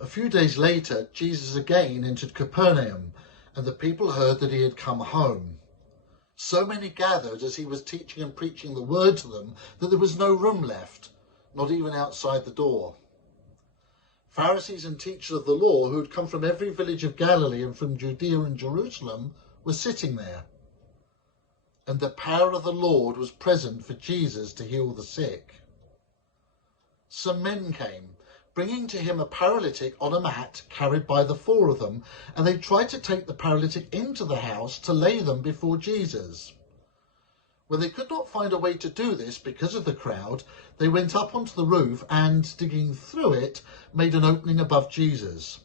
A few days later, Jesus again entered Capernaum, and the people heard that he had come home. So many gathered as he was teaching and preaching the word to them that there was no room left, not even outside the door. Pharisees and teachers of the law, who had come from every village of Galilee and from Judea and Jerusalem, were sitting there. And the power of the Lord was present for Jesus to heal the sick. Some men came, bringing to him a paralytic on a mat carried by the four of them, and they tried to take the paralytic into the house to lay them before Jesus. When they could not find a way to do this because of the crowd, they went up onto the roof and, digging through it, made an opening above Jesus.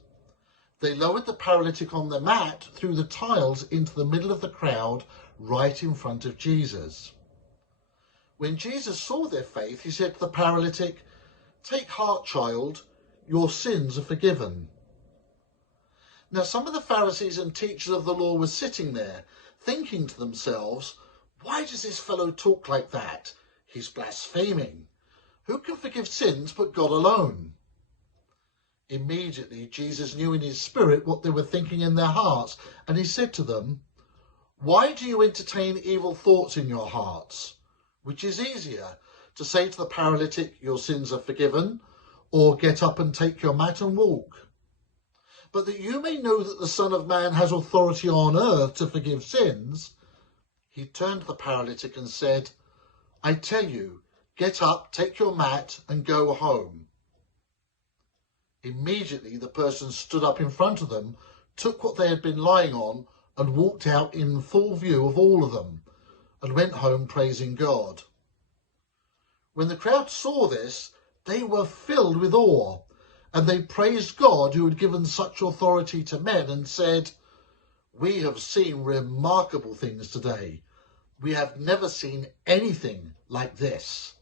They lowered the paralytic on the mat through the tiles into the middle of the crowd, right in front of Jesus. When Jesus saw their faith, he said to the paralytic, "Take heart, child, your sins are forgiven." Now some of the Pharisees and teachers of the law were sitting there, thinking to themselves, "Why does this fellow talk like that? He's blaspheming. Who can forgive sins but God alone?" Immediately Jesus knew in his spirit what they were thinking in their hearts, and he said to them, "Why do you entertain evil thoughts in your hearts? Which is easier, to say to the paralytic, 'Your sins are forgiven,' or 'Get up and take your mat and walk'? But that you may know that the Son of Man has authority on earth to forgive sins," he turned to the paralytic and said, "I tell you, get up, take your mat and go home." Immediately the person stood up in front of them, took what they had been lying on, and walked out in full view of all of them, and went home praising God. When the crowd saw this, they were filled with awe, and they praised God who had given such authority to men, and said, "We have seen remarkable things today. We have never seen anything like this."